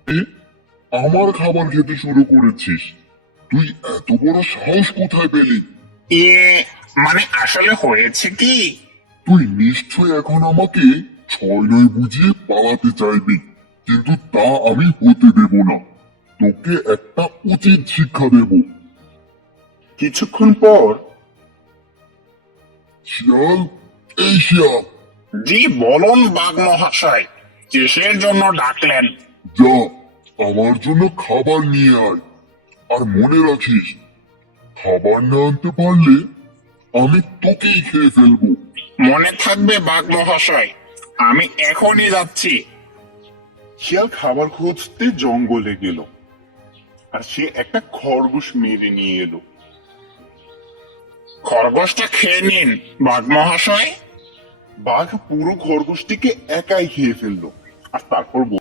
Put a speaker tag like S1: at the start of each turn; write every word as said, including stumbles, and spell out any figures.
S1: এ, আমার খাবার খেতে শুরু করেছিস? তুই এত বড় সাহস কোথায় পেলি?
S2: ইয়ে মানে আসলে হয়েছে কি,
S1: তুই নিশ্চয় এখন আমাকে ছয় নয় বুঝিয়ে পালাতে চাইবি, কিন্তু তা আমি হতে দেব না। তোকে একটা উচিত শিক্ষা দেব।
S3: কিছুক্ষণ পর
S1: শিয়াল, এই শিয়াল,
S2: জি বলুন বাঘ মহাশয়, কিসের জন্য ডাকলেন?
S1: যা আমার জন্য খাবার নিয়ে আয়। আর মনে রাখিস, খাবার না আনতে পারলে আমি তোকেই খেয়ে ফেলবো।
S2: মনে থাকবে বাঘ মহাশয়, আমি এখনই যাচ্ছি।
S3: শিয়াল খাবার খুঁজতে জঙ্গলে গেল, আর সে একটা খরগোশ মেরে নিয়ে এলো।
S2: খরগোশটা খেয়ে নিন বাঘ মহাশয়।
S3: বাঘ পুরো খরগোশটিকে একাই খেয়ে ফেললো, আর তারপর